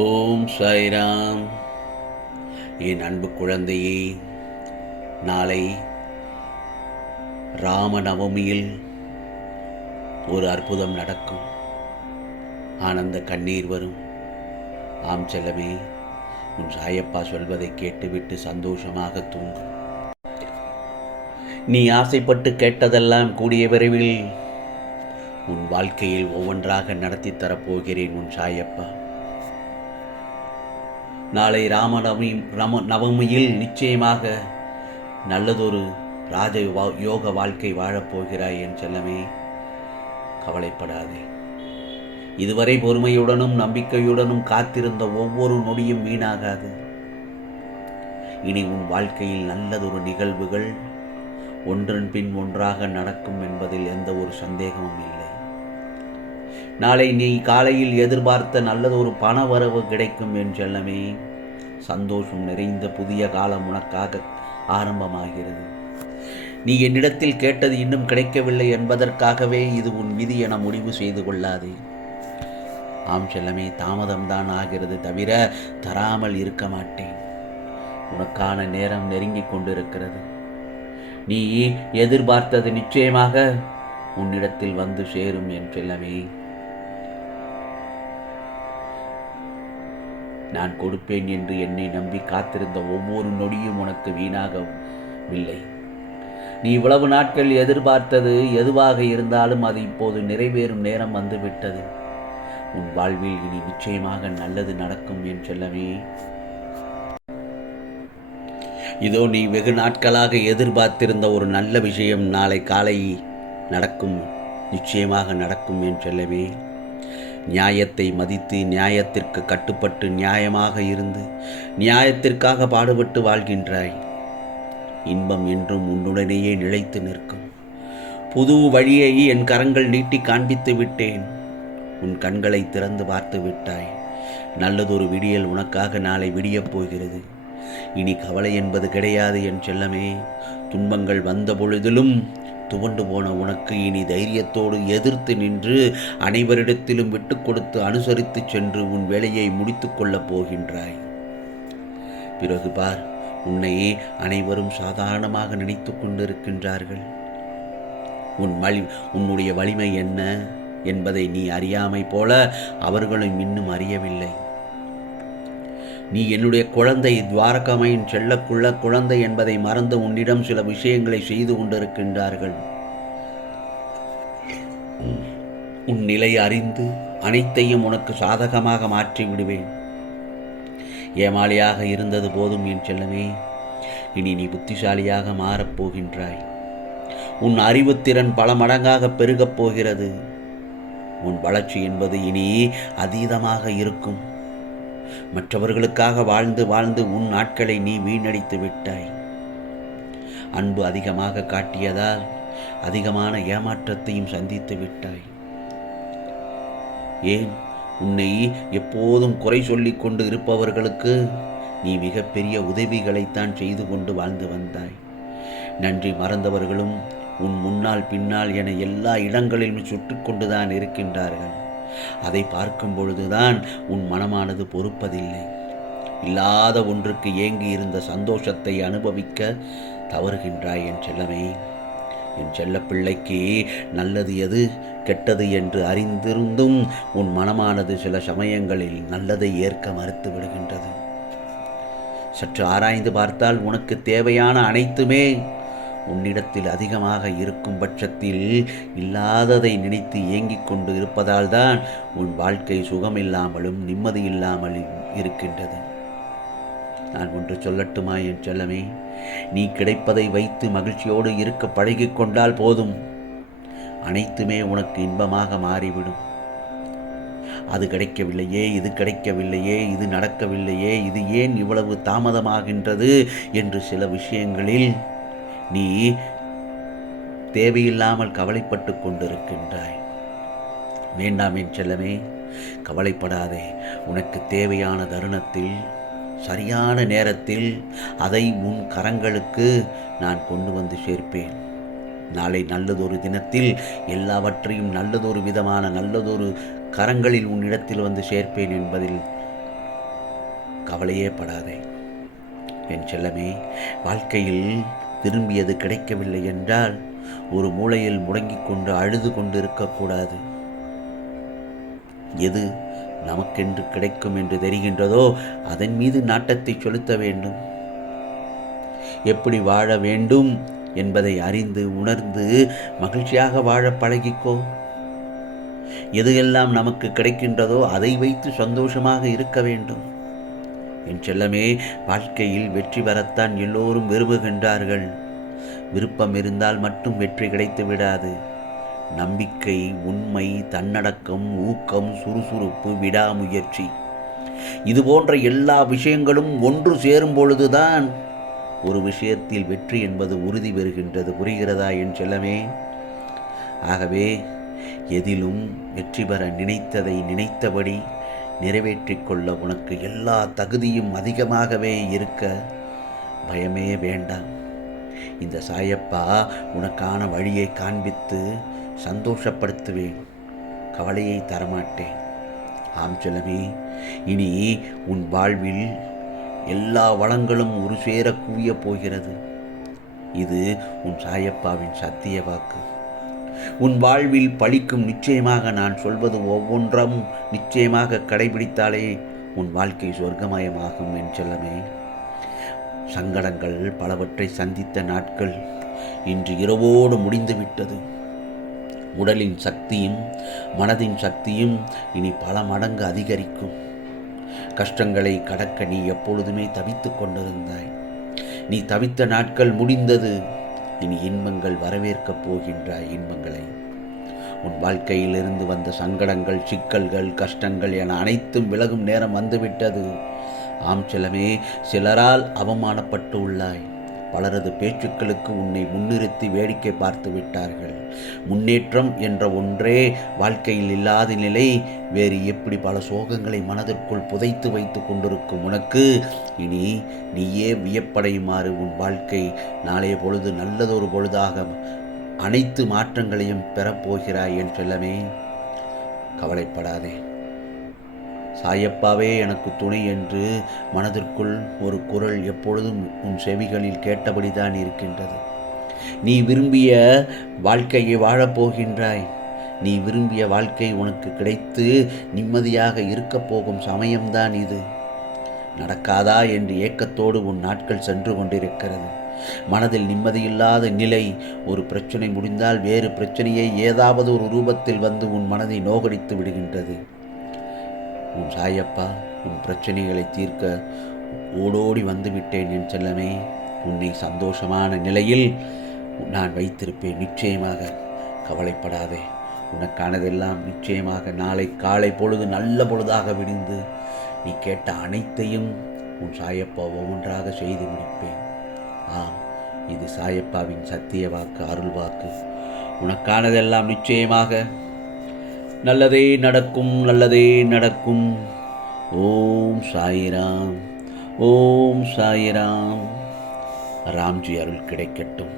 ஓம் சாய்ராம். என் அன்பு குழந்தையே, நாளை ராமநவமியில் ஒரு அற்புதம் நடக்கும். ஆனந்த கண்ணீர் வரும். ஆம் செல்லமே, உன் சாயப்பா சொல்வதை கேட்டுவிட்டு சந்தோஷமாக தூங்கும். நீ ஆசைப்பட்டு கேட்டதெல்லாம் கூடிய விரைவில் உன் வாழ்க்கையில் ஒவ்வொன்றாக நடத்தி தரப்போகிறேன் உன் சாயப்பா. நாளை நவமியில் நிச்சயமாக நல்லதொரு ராஜ யோக வாழ்க்கை வாழப்போகிறாய் என் செல்லமே. கவலைப்படாதே. இதுவரை பொறுமையுடனும் நம்பிக்கையுடனும் காத்திருந்த ஒவ்வொரு நொடியும் வீணாகாது. இனி உன் வாழ்க்கையில் நல்லதொரு நிகழ்வுகள் ஒன்றன் பின் ஒன்றாக நடக்கும் என்பதில் எந்த ஒரு சந்தேகமும் இல்லை. நாளை நீ காலையில் எதிர்பார்த்த நல்லதொரு பண வரவு கிடைக்கும் என் செல்லமே. சந்தோஷம் நிறைந்த புதிய காலம் உனக்காக ஆரம்பமாகிறது. நீ என்னிடத்தில் கேட்டது இன்னும் கிடைக்கவில்லை என்பதற்காகவே இது உன் விதி என முடிவு செய்து கொள்ளாதே. ஆம் செல்லமே, தாமதம்தான் ஆகிறது தவிர தராமல் இருக்க மாட்டேன். உனக்கான நேரம் நெருங்கிக் கொண்டிருக்கிறது. நீ எதிர்பார்த்தது நிச்சயமாக உன்னிடத்தில் வந்து சேரும் என் செல்லமே. நான் கொடுப்பேன் என்று என்னை நம்பி காத்திருந்த ஒவ்வொரு நொடியும் உனக்கு வீணாகவில்லை. நீ இவ்வளவு நாட்கள் எதிர்பார்த்தது எதுவாக இருந்தாலும் அது இப்போது நிறைவேறும் நேரம் வந்துவிட்டது. உன் வாழ்வில் இனி நிச்சயமாக நல்லது நடக்கும் என் செல்லமே. இதோ நீ வெகு நாட்களாக எதிர்பார்த்திருந்த ஒரு நல்ல விஷயம் நாளை காலை நடக்கும். நிச்சயமாக நடக்கும் என் செல்லமே. நியாயத்தை மதித்து நியாயத்திற்கு கட்டுப்பட்டு நியாயமாக இருந்து நியாயத்திற்காக பாடுபட்டு வாழ்கின்றாய். இன்பம் என்றும் உன்னுடனேயே நிலைத்து நிற்கும். புது வழியை என் கரங்கள் நீட்டி காண்பித்து விட்டேன். உன் கண்களை திறந்து பார்த்து விட்டாய். நல்லதொரு விடியல் உனக்காக நாளை விடியப் போகிறது. இனி கவலை என்பது கிடையாது என் செல்லமே. துன்பங்கள் வந்த பொழுதிலும் துவண்டு போன உனக்கு இனி தைரியத்தோடு எதிர்த்து நின்று அனைவரிடத்திலும் விட்டு கொடுத்து அனுசரித்து சென்று உன் வேலையை முடித்து கொள்ளப் போகின்றாய். பிறகு பார், உன்னை அனைவரும் சாதாரணமாக நினைத்து கொண்டிருக்கின்றார்கள். உன்னுடைய வலிமை என்ன என்பதை நீ அறியாமை போல அவர்களும் இன்னும் அறியவில்லை. நீ என்னுடைய குழந்தை, துவாரகமையின் செல்லக்குள்ள குழந்தை என்பதை மறந்து உன்னிடம் சில விஷயங்களை செய்து கொண்டிருக்கின்றார்கள். உன் நிலை அறிந்து அனைத்தையும் உனக்கு சாதகமாக மாற்றி விடுவேன். ஏமாளியாக இருந்தது போதும் என் செல்லமே. இனி நீ புத்திசாலியாக மாறப்போகின்றாய். உன் அறிவுத்திறன் பல மடங்காக பெருகப் போகிறது. உன் வளர்ச்சி என்பது இனி அதீதமாக இருக்கும். மற்றவர்களுக்காக வாழ்ந்து வாழ்ந்து உன் நாட்களை நீ வீணடித்து விட்டாய். அன்பு அதிகமாக காட்டியதால் அதிகமான ஏமாற்றத்தையும் சந்தித்து விட்டாய். ஏன், உன்னை எப்போதும் குறை சொல்லிக் கொண்டு இருப்பவர்களுக்கு நீ மிகப்பெரிய உதவிகளைத்தான் செய்து கொண்டு வாழ்ந்து வந்தாய். நன்றி மறந்தவர்களும் உன் முன்னால் பின்னால் என எல்லா இடங்களிலும் சுட்டு கொண்டுதான் இருக்கின்றார்கள். அதை பார்க்கும் பொழுதுதான் உன் மனமானது பொறுப்பதில்லை. இல்லாத ஒன்றுக்கு ஏங்கி இருந்த சந்தோஷத்தை அனுபவிக்க தவறுகின்றாய் என் செல்லமே. என் செல்ல பிள்ளைக்கு நல்லது எது கெட்டது என்று அறிந்திருந்தும் உன் மனமானது சில சமயங்களில் நல்லதை ஏற்க மறுத்து விடுகின்றது. சற்று ஆராய்ந்து பார்த்தால் உனக்கு தேவையான அனைத்துமே உன்னிடத்தில் அதிகமாக இருக்கும் பட்சத்தில் இல்லாததை நினைத்து ஏங்கிக் கொண்டு இருப்பதால் தான் உன் வாழ்க்கை சுகமில்லாமலும் நிம்மதியில்லாமலும் இருக்கின்றது. நான் ஒன்று சொல்லட்டுமா என் செல்லமே? நீ கிடைப்பதை வைத்து மகிழ்ச்சியோடு இருக்க பழகிக்கொண்டால் போதும். அனைத்துமே உனக்கு இன்பமாக மாறிவிடும். அது கிடைக்கவில்லையே, இது கிடைக்கவில்லையே, இது நடக்கவில்லையே, இது ஏன் இவ்வளவு தாமதமாகின்றது என்று சில விஷயங்களில் நீ தேவையில்லாமல் கவலைப்பட்டு கொண்டிருக்கின்றாய். வேண்டாம் என் செல்லமே, கவலைப்படாதே. உனக்கு தேவையான தருணத்தில் சரியான நேரத்தில் அதை உன் கரங்களுக்கு நான் கொண்டு வந்து சேர்ப்பேன். நாளை நல்லதொரு தினத்தில் எல்லாவற்றையும் நல்லதொரு விதமான நல்லதொரு கரங்களில் உன்னிடத்தில் வந்து சேர்ப்பேன் என்பதில் கவலையே படாதே என் செல்லமே. வாழ்க்கையில் விரும்பியது கிடைக்கவில்லை என்றால் ஒரு மூலையில் முடங்கிக் கொண்டு அழுது கொண்டு இருக்கக்கூடாது. எது நமக்கென்று கிடைக்கும் என்று தெரிகின்றதோ அதன் மீது நாட்டத்தை செலுத்த வேண்டும். எப்படி வாழ வேண்டும் என்பதை அறிந்து உணர்ந்து மகிழ்ச்சியாக வாழ பழகிக்கோ. எது எல்லாம் நமக்கு கிடைக்கின்றதோ அதை வைத்து சந்தோஷமாக இருக்க வேண்டும் என் செல்லமே. வாழ்க்கையில் வெற்றி பெறத்தான் எல்லோரும் விரும்புகின்றார்கள். விருப்பம் இருந்தால் மட்டும் வெற்றி கிடைத்து விடாது. நம்பிக்கை, உண்மை, தன்னடக்கம், ஊக்கம், சுறுசுறுப்பு, விடாமுயற்சி, இது போன்ற எல்லா விஷயங்களும் ஒன்று சேரும் பொழுதுதான் ஒரு விஷயத்தில் வெற்றி என்பது உறுதி பெறுகின்றது. புரிகிறதா என் செல்லமே? ஆகவே எதிலும் வெற்றி பெற நினைத்ததை நினைத்தபடி நிறைவேற்றிக் கொள்ள உனக்கு எல்லா தகுதியும் அதிகமாகவே இருக்க பயமே வேண்டாம். இந்த சாயப்பா உனக்கான வழியை காண்பித்து சந்தோஷப்படுத்துவேன். கவலையை தரமாட்டேன். ஆம் செல்லமே, இனி உன் வாழ்வில் எல்லா வளங்களும் ஒரு சேர குவிய போகிறது. இது உன் சாயப்பாவின் சத்திய வாக்கு. உன் வாழ்வில் பலிக்கும். நிச்சயமாக நான் சொல்வது ஒவ்வொன்றும் நிச்சயமாக கடைபிடித்தாலே உன் வாழ்க்கை சொர்க்கமயமாகும் என் செல்லமே. சங்கடங்கள் பலவற்றை சந்தித்த நாட்கள் இன்று இரவோடு முடிந்துவிட்டது. உடலின் சக்தியும் மனதின் சக்தியும் இனி பல மடங்கு அதிகரிக்கும். கஷ்டங்களை கடக்க நீ எப்பொழுதுமே தவித்து கொண்டிருந்தாய். நீ தவித்த நாட்கள் முடிந்தது. இனி இன்பங்கள் வரவேற்கப் போகின்றாய். இன்பங்களை உன் வாழ்க்கையில் இருந்து வந்த சங்கடங்கள், சிக்கல்கள், கஷ்டங்கள் என அனைத்தும் விலகும் நேரம் வந்துவிட்டது. ஆம் செல்லமே, சிலரால் அவமானப்பட்டு உள்ளாய். பலரது பேச்சுக்களுக்கு உன்னை முன்னிறுத்தி வேடிக்கை பார்த்து விட்டார்கள். முன்னேற்றம் என்ற ஒன்றே வாழ்க்கையில் இல்லாத நிலை வேறு எப்படி பல சோகங்களை மனதிற்குள் புதைத்து வைத்து கொண்டிருக்கும் உனக்கு இனி நீயே வியப்படையுமாறு உன் வாழ்க்கை நாளைய பொழுது நல்லதொரு பொழுதாக அனைத்து மாற்றங்களையும் பெறப்போகிறாய் என் செல்லமே. கவலைப்படாதே. சாயப்பாவே எனக்கு துணை என்று மனதிற்குள் ஒரு குரல் எப்பொழுதும் உன் செவிகளில் கேட்டபடிதான் இருக்கின்றது. நீ விரும்பிய வாழ்க்கையை வாழப்போகின்றாய். நீ விரும்பிய வாழ்க்கை உனக்கு கிடைத்து நிம்மதியாக இருக்கப் போகும் சமயம்தான் இது. நடக்காதா என்று ஏக்கத்தோடு உன் நாட்கள் சென்று கொண்டிருக்கிறது. மனதில் நிம்மதியில்லாத நிலை. ஒரு பிரச்சனை முடிந்தால் வேறு பிரச்சனையை ஏதாவது ஒரு ரூபத்தில் வந்து உன் மனதை நோகடித்து விடுகின்றது. உன் சாயப்பா உன் பிரச்சனைகளை தீர்க்க ஓடோடி வந்துவிட்டேன் என் செல்லமே. உன்னை சந்தோஷமான நிலையில் நான் வைத்திருப்பேன். நிச்சயமாக கவலைப்படாதே. உனக்கானதெல்லாம் நிச்சயமாக நாளை காலை பொழுது நல்ல பொழுதாக விடிந்து நீ கேட்ட அனைத்தையும் உன் சாயப்பா ஒவ்வொன்றாக செய்து முடிப்பேன். ஆம், இது சாயப்பாவின் சத்திய வாக்கு, அருள் வாக்கு. உனக்கானதெல்லாம் நிச்சயமாக நல்லதே நடக்கும், நல்லதே நடக்கும். ஓம் சாயிராம், ஓம் சாயிராம். ராம்ஜி அருள் கிடைக்கட்டும்.